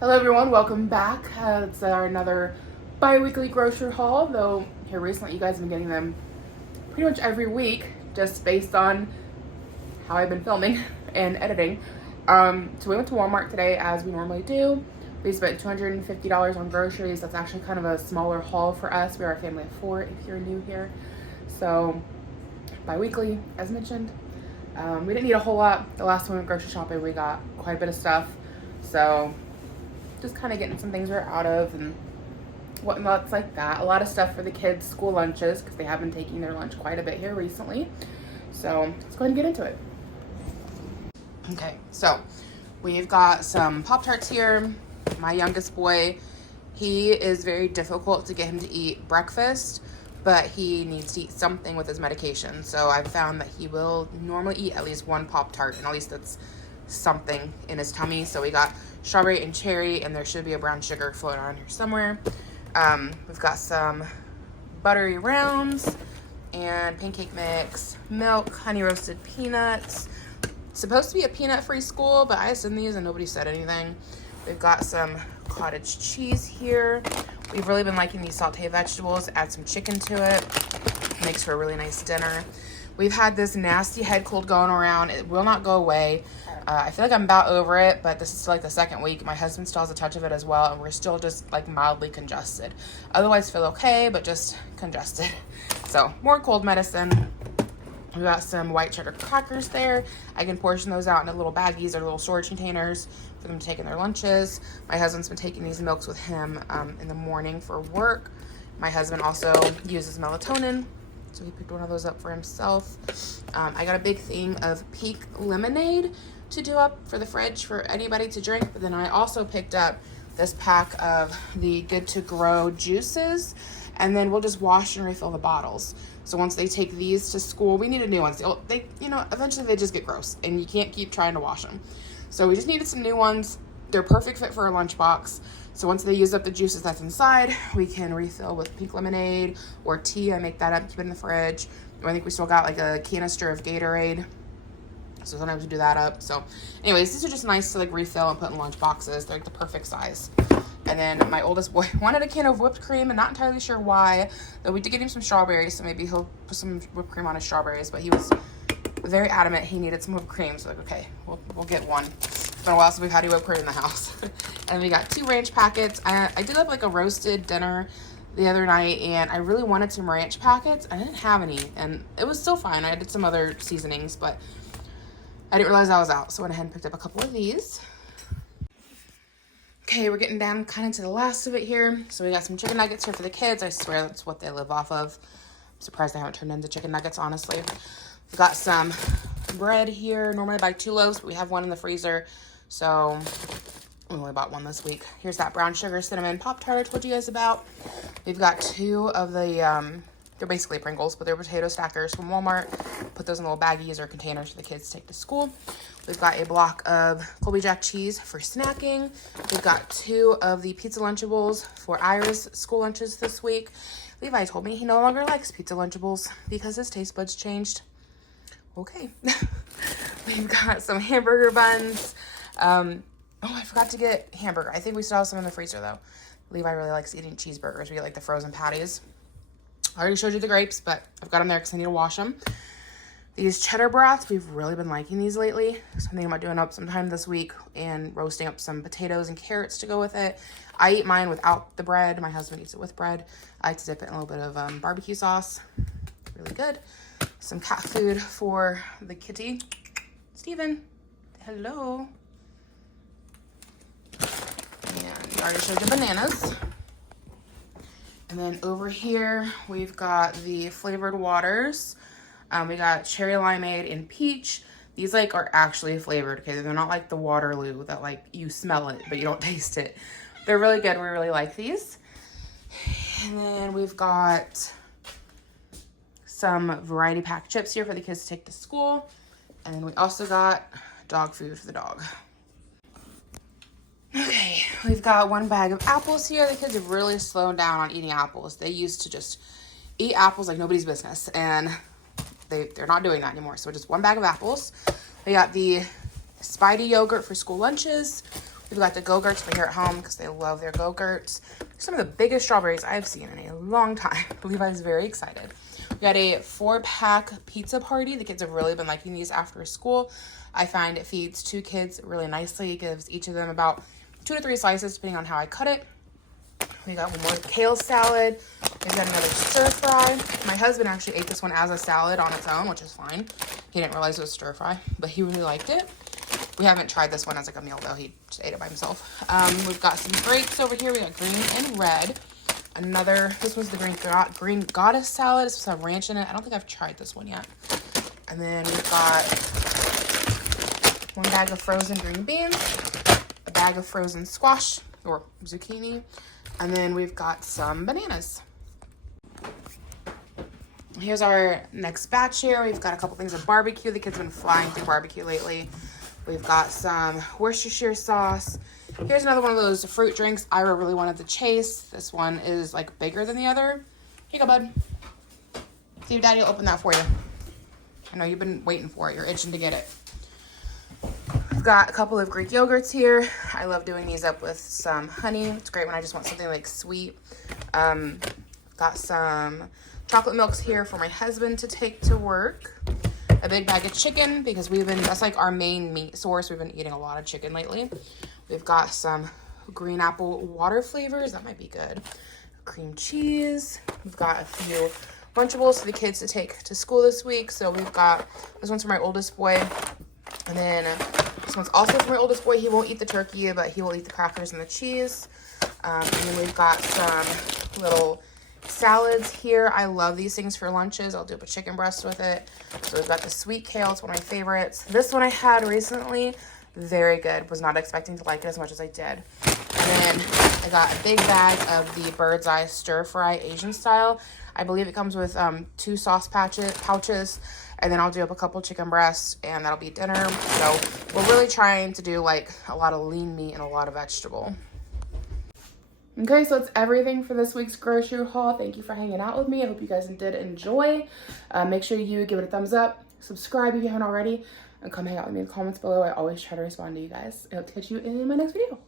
Hello everyone, welcome back. It's another bi-weekly grocery haul, though here recently you guys have been getting them pretty much every week just based on how I've been filming and editing. So we went to Walmart today as we normally do. We spent $250 on groceries. That's actually kind of a smaller haul for us. We are a family of 4 if you're new here. So bi-weekly, as mentioned. We didn't need a whole lot. The last time we went grocery shopping we got quite a bit of stuff. So just kind of getting some things we're out of and whatnots like that. A lot of stuff for the kids' school lunches because they have been taking their lunch quite a bit here recently. So let's go ahead and get into it. Okay, so we've got some Pop-Tarts here. My youngest boy, he is very difficult to get him to eat breakfast, but he needs to eat something with his medication. So I've found that he will normally eat at least one Pop-Tart, and at least that's something in his tummy. So we got strawberry and cherry, and there should be a brown sugar floating around here somewhere. We've got some buttery rounds and pancake mix, milk, honey roasted peanuts. It's supposed to be a peanut-free school, but I assumed these and nobody said anything. We've got some cottage cheese here. We've really been liking these sauteed vegetables. Add some chicken to it. Makes for a really nice dinner. We've had this nasty head cold going around. It will not go away. I feel like I'm about over it, but this is like the second week. My husband still has a touch of it as well, and we're still just like mildly congested. Otherwise feel okay, but just congested. So more cold medicine. We got some white cheddar crackers there. I can portion those out into little baggies or little storage containers for them to take in their lunches. My husband's been taking these milks with him in the morning for work. My husband also uses melatonin, so he picked one of those up for himself. I got a big thing of pink lemonade to do up for the fridge for anybody to drink, but then I also picked up this pack of the Good to Grow juices, and then we'll just wash and refill the bottles. So once they take these to school, we needed new ones. They eventually they just get gross, and you can't keep trying to wash them. So we just needed some new ones. They're perfect fit for our lunchbox. So once they use up the juices that's inside, we can refill with pink lemonade or tea. I make that up, keep it in the fridge. I think we still got like a canister of Gatorade. So sometimes we do that up. So anyways, these are just nice to like refill and put in lunch boxes. They're like the perfect size. And then my oldest boy wanted a can of whipped cream, and not entirely sure why. Though we did get him some strawberries, so maybe he'll put some whipped cream on his strawberries. But he was very adamant he needed some whipped cream. So like, okay, we'll get one. It's been a while since we've had any whipped cream in the house. And we got 2 ranch packets. I did up like a roasted dinner the other night, and I really wanted some ranch packets. I didn't have any, and it was still fine. I did some other seasonings, but I didn't realize I was out, so I went ahead and picked up a couple of these. Okay, we're getting down kind of to the last of it here. So we got some chicken nuggets here for the kids. I swear that's what they live off of. I'm surprised they haven't turned into chicken nuggets, honestly. We've got some bread here. Normally I buy 2 loaves, but we have one in the freezer. So I only bought one this week. Here's that brown sugar cinnamon Pop-Tart I told you guys about. We've got 2 of the, they're basically Pringles, but they're potato stackers from Walmart. Put those in little baggies or containers for the kids to take to school. We've got a block of Colby Jack cheese for snacking. We've got 2 of the pizza Lunchables for Ira's school lunches this week. Levi told me he no longer likes pizza Lunchables because his taste buds changed. Okay. We've got some hamburger buns. Oh, I forgot to get hamburger. I think we still have some in the freezer though. Levi really likes eating cheeseburgers. We get like the frozen patties. I already showed you the grapes, but I've got them there because I need to wash them. These cheddar brats, we've really been liking these lately. So I'm thinking about doing up sometime this week and roasting up some potatoes and carrots to go with it. I eat mine without the bread. My husband eats it with bread. I like to dip it in a little bit of barbecue sauce. Really good. Some cat food for the kitty. Steven, hello. And I already showed you bananas. And then over here, we've got the flavored waters. We got cherry limeade and peach. These like are actually flavored, okay? They're not like the Waterloo that like you smell it, but you don't taste it. They're really good. We really like these. And then we've got some variety pack chips here for the kids to take to school. And then we also got dog food for the dog. Okay, we've got 1 bag of apples here. The kids have really slowed down on eating apples. They used to just eat apples like nobody's business, and they're not doing that anymore. So just 1 bag of apples. We got the Spidey yogurt for school lunches. We've got the Go-Gurts for here at home because they love their Go-Gurts. Some of the biggest strawberries I've seen in a long time. Levi's very excited. We got a 4-pack pizza party. The kids have really been liking these after school. I find it feeds 2 kids really nicely. It gives each of them about 2 to 3 slices depending on how I cut it. We got one more kale salad. We've got another stir fry. My husband actually ate this one as a salad on its own, which is fine. He didn't realize it was stir fry, but he really liked it. We haven't tried this one as like a meal though. He just ate it by himself. We've got some grapes over here. We got green and red. This one's the green goddess salad. It's some ranch in it. I don't think I've tried this one yet. And then we've got 1 bag of frozen green beans, a bag of frozen squash or zucchini, and then we've got some bananas. Here's our next batch here. We've got a couple things of barbecue. The kids have been flying through barbecue lately. We've got some Worcestershire sauce. Here's another one of those fruit drinks Ira really wanted to chase. This one is like bigger than the other. Here you go, bud. See if Daddy will open that for you. I know you've been waiting for it. You're itching to get it. We've got a couple of Greek yogurts here. I love doing these up with some honey. It's great when I just want something like sweet. Got some chocolate milks here for my husband to take to work. A big bag of chicken because that's like our main meat source. We've been eating a lot of chicken lately. We've got some green apple water flavors. That might be good. Cream cheese. We've got a few Lunchables for the kids to take to school this week. So we've got, this one's for my oldest boy. And then this one's also for my oldest boy. He won't eat the turkey, but he will eat the crackers and the cheese. And then we've got some little salads here. I love these things for lunches. I'll do up a chicken breast with it. So we've got the sweet kale. It's one of my favorites. This one I had recently. Very good. Was not expecting to like it as much as I did. And then I got a big bag of the Bird's Eye Stir Fry Asian style. I believe it comes with 2 sauce pouches. And then I'll do up a couple chicken breasts and that'll be dinner. So we're really trying to do like a lot of lean meat and a lot of vegetable. Okay, so that's everything for this week's grocery haul. Thank you for hanging out with me. I hope you guys did enjoy. Make sure you give it a thumbs up, subscribe if you haven't already, and come hang out with me in the comments below. I always try to respond to you guys. I hope to catch you in my next video.